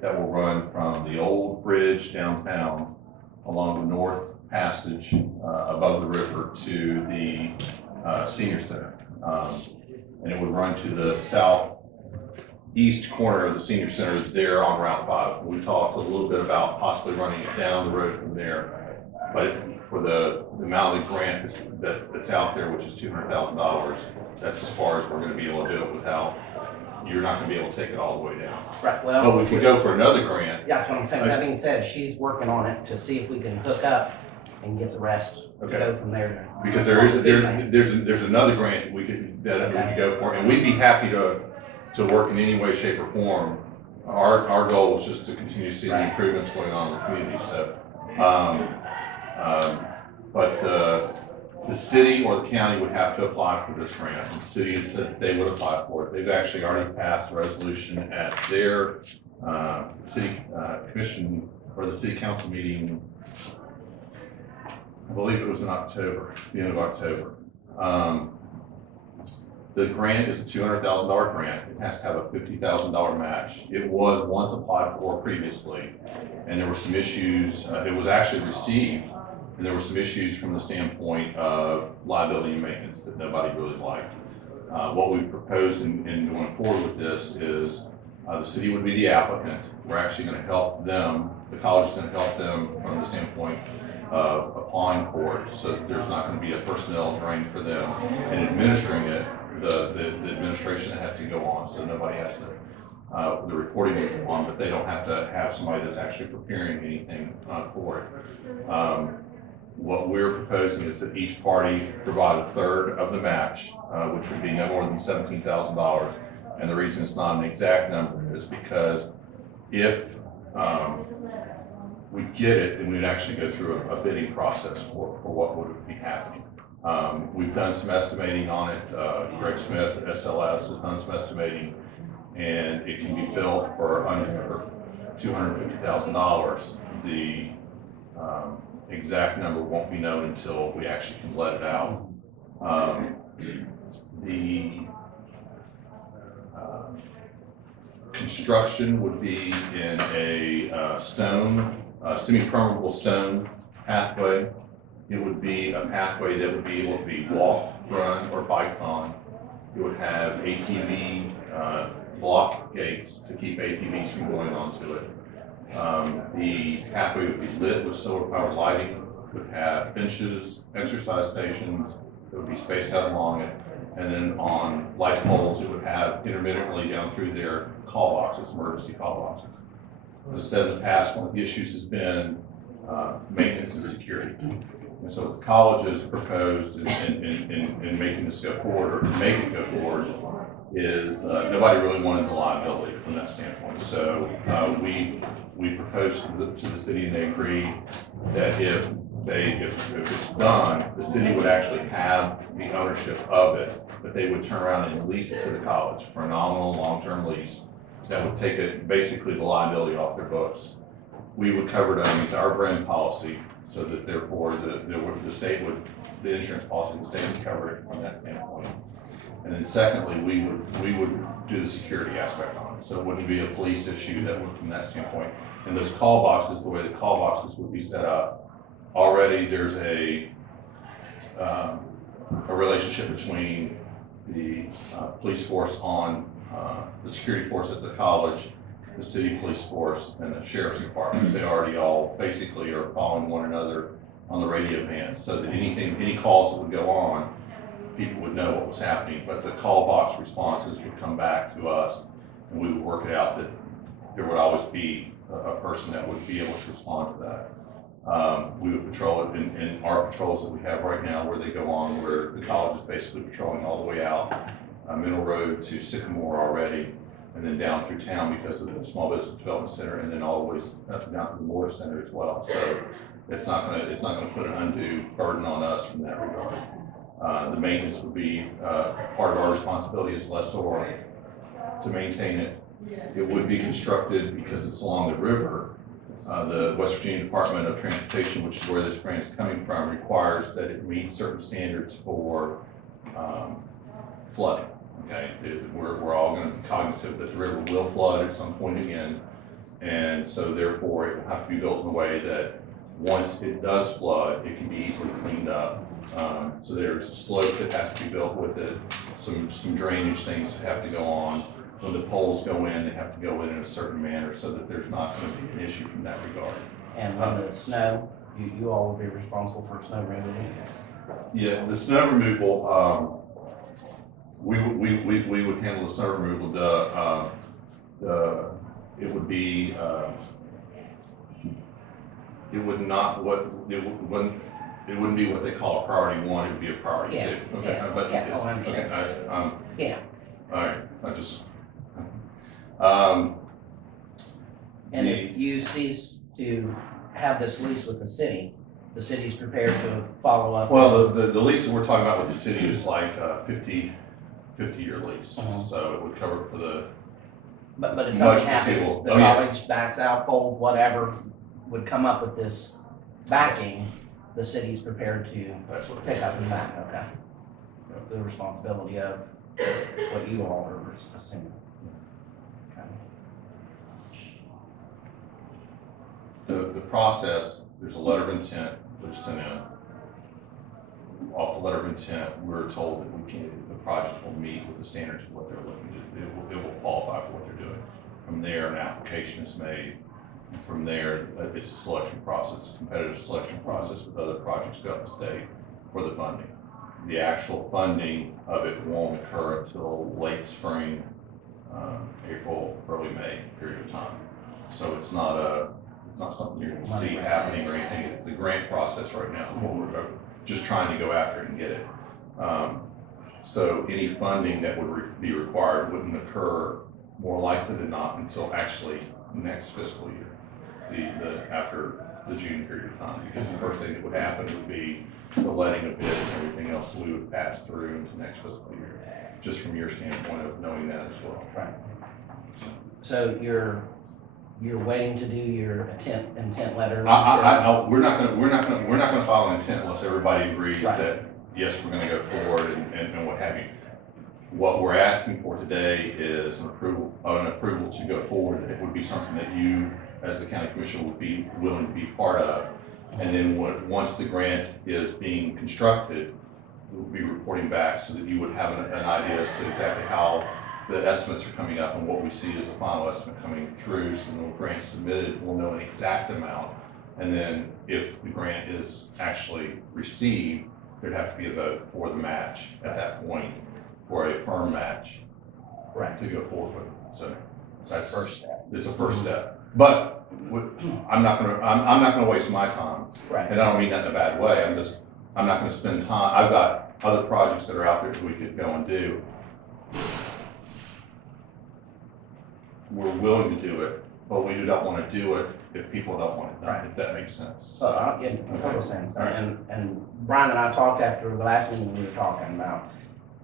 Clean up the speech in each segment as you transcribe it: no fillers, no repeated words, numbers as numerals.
that will run from the old bridge downtown along the north passage above the river to the senior center. And it would run to the southeast corner of the senior center there on Route 5. We talked a little bit about possibly running it down the road from there, but for the amount of the grant that's out there, which is $200,000, that's as far as we're going to be able to do it without, you're not going to be able to take it all the way down. Right, well. But we could go for another grant. Yeah, that's what I'm saying. That being said, she's working on it to see if we can hook up and get the rest to go from there. Because there's another grant we could go for, and we'd be happy to work in any way, shape, or form. Our goal is just to continue to see the improvements going on in the community. So, but the city or the county would have to apply for this grant. The city has said that they would apply for it. They've actually already passed a resolution at their city commission or the city council meeting. I believe it was in October, the end of October. The grant is a $200,000 grant. It has to have a $50,000 match. It was once applied for previously, and there were some issues. It was actually received, and there were some issues from the standpoint of liability and maintenance that nobody really liked. What we proposed in going forward with this is the city would be the applicant. We're actually going to help them. The college is going to help them from the standpoint of applying for it, so that there's not going to be a personnel drain for them. And administering it, the administration that has to go on, so nobody has to, the reporting will go on, but they don't have to have somebody that's actually preparing anything for it. What we're proposing is that each party provide a third of the match, which would be no more than $17,000. And the reason it's not an exact number is because if we get it, then we'd actually go through a bidding process for what would be happening. We've done some estimating on it. Greg Smith at SLS has done some estimating, and it can be built for under $250,000. The exact number won't be known until we actually can let it out. The construction would be in a semi-permeable stone pathway. It would be a pathway that would be able to be walked, run, or biked on. It would have ATV block gates to keep ATVs from going onto it. The pathway would be lit with solar powered lighting. It would have benches, exercise stations that would be spaced out along it. And then on light poles, it would have intermittently down through their call boxes, emergency call boxes. As I said in the past, one of the issues has been maintenance and security. And so what the college has proposed in making this go forward, or to make it go forward, is nobody really wanted the liability from that standpoint. So we proposed to the city, and they agreed that if it's done, the city would actually have the ownership of it, but they would turn around and lease it to the college for a nominal long-term lease that would take it, basically the liability off their books. We would cover it underneath our brand policy, so that therefore the state would, the insurance policy, the state would cover it from that standpoint. And then secondly, we would do the security aspect on it. So it wouldn't be a police issue that would, from that standpoint. And those call boxes, the way the call boxes would be set up, already there's a relationship between the police force on the security force at the college, the city police force, and the sheriff's department. They already all basically are following one another on the radio band, so that any calls that would go on, people would know what was happening. But the call box responses would come back to us, and we would work it out that there would always be a person that would be able to respond to that. We would patrol it in our patrols that we have right now, where they go on, where the college is basically patrolling all the way out Middle Road to Sycamore already, and then down through town because of the Small Business Development Center, and then all the way down to the Moore Center as well. So it's not going to put an undue burden on us from that regard. The maintenance would be part of our responsibility as lessor to maintain it. It would be constructed because it's along the river. The West Virginia Department of Transportation, which is where this grant is coming from, requires that it meet certain standards for flooding. Okay, we're all going to be cognitive that the river will flood at some point again. And so therefore, it will have to be built in a way that once it does flood, it can be easily cleaned up. So there's a slope that has to be built with it, some drainage things that have to go on. When the poles go in, they have to go in a certain manner so that there's not going to be an issue from that regard. And when the snow, you all will be responsible for snow removal? Yeah, the snow removal, we would handle the snow removal. It would be, it would not, it wouldn't be what they call a priority one, it would be a priority two. Okay, yeah, but yeah, I understand. Okay, Yeah. all right, I just, And if you cease to have this lease with the city's prepared to follow up? well, the lease that we're talking about with the city is like a 50-year lease. Mhm. So it would cover for the, But if much something happens, foreseeable. the Oh, yes. college backs out, fold, whatever, would come up with this backing, the city's prepared to that's what it pick is. up the back, okay? The responsibility of what you all are assuming. Okay. The process, there's a letter of intent that's sent in. Off the letter of intent, we're told that the project will meet with the standards of what they're looking to do. It will qualify for what they're doing. From there, an application is made. And from there, it's a selection process, a competitive selection process with other projects throughout the state for the funding. The actual funding of it won't occur until late spring, April, early May period of time. So it's not something you're going to see happening or anything. It's the grant process right now. We're just trying to go after it and get it. So any funding that would be required wouldn't occur more likely than not until actually next fiscal year, after the June period of time, because the first thing that would happen would be the letting of bids and everything else we would pass through into next fiscal year, just from your standpoint of knowing that as well. Right. So you're waiting to do your intent letter? We're not gonna file an intent unless everybody agrees Right. that, yes, we're gonna go forward and what have you. What we're asking for today is an approval to go forward. It would be something that you, as the county commissioner, would be willing to be part of. And then once the grant is being constructed, we'll be reporting back so that you would have an idea as to exactly how the estimates are coming up and what we see as a final estimate coming through. So when the grant's submitted, we'll know an exact amount. And then if the grant is actually received, there'd have to be a vote for the match at that point, for a firm match, Right. to go forward with. So that's First step. It's a first step. But I'm not gonna waste my time. Right. And I don't mean that in a bad way. I'm not gonna spend time. I've got other projects that are out there that we could go and do. We're willing to do it, but we do not want to do it if people don't want it done, Right. if that makes sense. So I get total sense. All right. And Brian and I talked after the last meeting, we were talking about,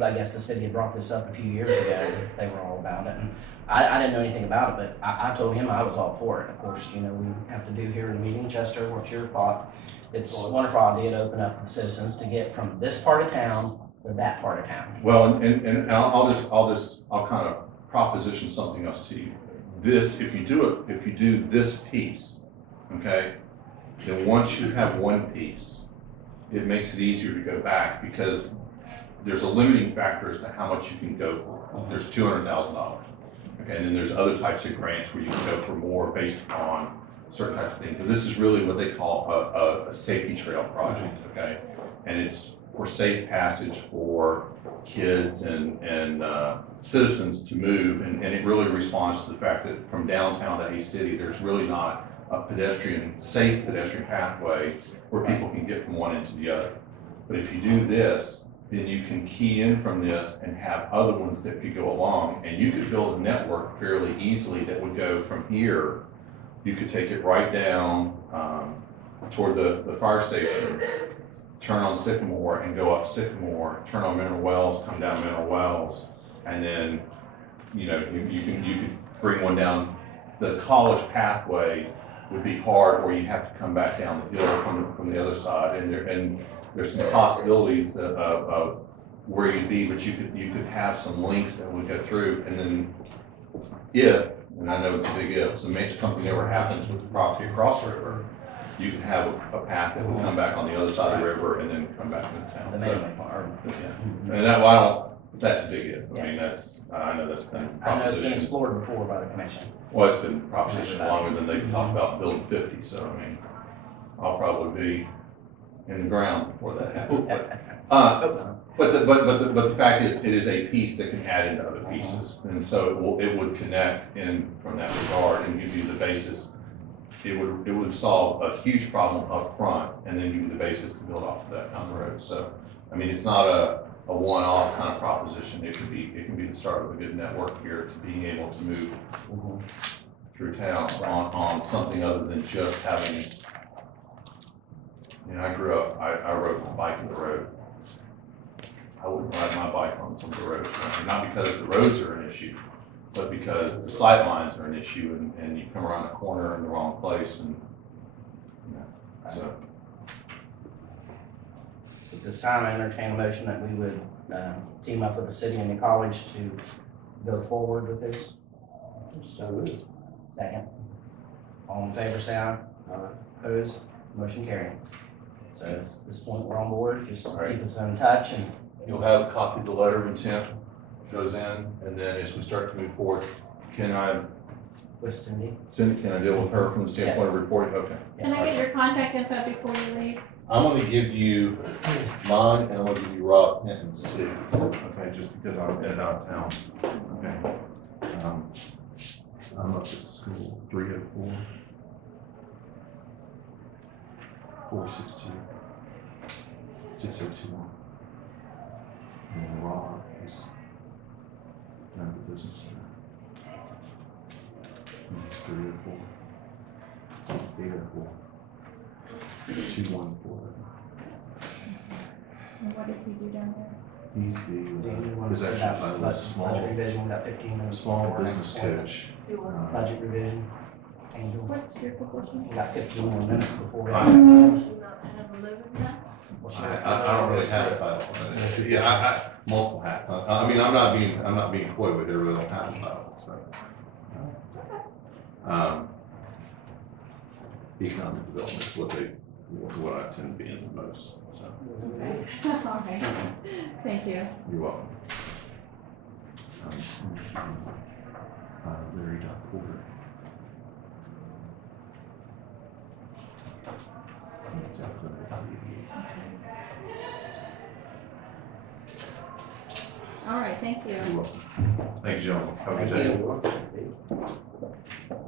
I guess the city had brought this up a few years ago. They were all about it. And I didn't know anything about it, but I told him I was all for it. Of course, we have to do here in the meeting. Chester, what's your thought? It's a wonderful idea to open up the citizens to get from this part of town to that part of town. Well, and I'll kind of proposition something else to you. This, if you do this piece, okay, then once you have one piece, it makes it easier to go back because there's a limiting factor as to how much you can go for. There's $200,000. Okay, and then there's other types of grants where you can go for more based upon certain types of things. But this is really what they call a safety trail project, okay? And it's for safe passage for kids and citizens to move, and it really responds to the fact that from downtown to A City, there's really not a safe pedestrian pathway where people can get from one end to the other. But if you do this, then you can key in from this and have other ones that could go along, and you could build a network fairly easily that would go from here. You could take it right down toward the fire station, turn on Sycamore and go up Sycamore, turn on Mineral Wells, come down Mineral Wells, and then you could bring one down. The college pathway would be hard, or you have to come back down the hill from the other side, and there's some possibilities of where you'd be, but you could have some links that would go through, and then if and I know it's a big if, so maybe something ever happens with the property across the river, you can have a path that will come back on the other side of the river and then come back into town. The So, mainway part. yeah. And that, well, I don't, that's a big if. I mean, that's, I know that's been I know it's been proposition. explored before by the commission. Well, it's been proposition longer than they've talked about building 50, so I mean, I'll probably be in the ground before that happens. But the fact is, it is a piece that can add into other pieces, and so it would connect in from that regard and give you the basis. It would solve a huge problem up front, and then give you the basis to build off of that down the road. So, I mean, it's not a one-off kind of proposition. It can be the start of a good network here to being able to move through town on something other than just having. You know, I grew up. I rode my bike in the road. I wouldn't ride my bike on some of the roads, not because the roads are an issue, but because the sight lines are an issue, and you come around a corner in the wrong place, and you know, so. So at this time, I entertain a motion that we would team up with the city and the college to go forward with this. So moved. Second. All in favor, say aye. Opposed? Motion carried. So at this point, we're on board. Just keep us in touch, and You'll have a copy of the letter of intent goes in, and then as we start to move forward, can I with Cindy. deal with her from the standpoint of reporting? Okay. Can I get your contact info before you leave? I'm gonna give you mine, and I'm gonna give you Rob Hinton's too. Okay, just because I'm in and out of town. Okay. I'm up at school, 304. 462. 6021. And Rob is down the business center. It's 304. 804. 214. And what does he do down there? He's the Budget possession of a small revision, we got 15 minutes. small before business next coach. Budget revision. Angel. What's your position? We got 15 more minutes before we. Right. I don't really have a title. Yeah, I multiple hats. I mean, I'm not being coy with it. I really don't have a title. So, economic development is what I tend to be in the most. So, Okay. All right. Thank you. you're welcome. Larry Porter. It's out there. All right. Thank you. You're welcome. Thank you, gentlemen. Have a good day. Thank you.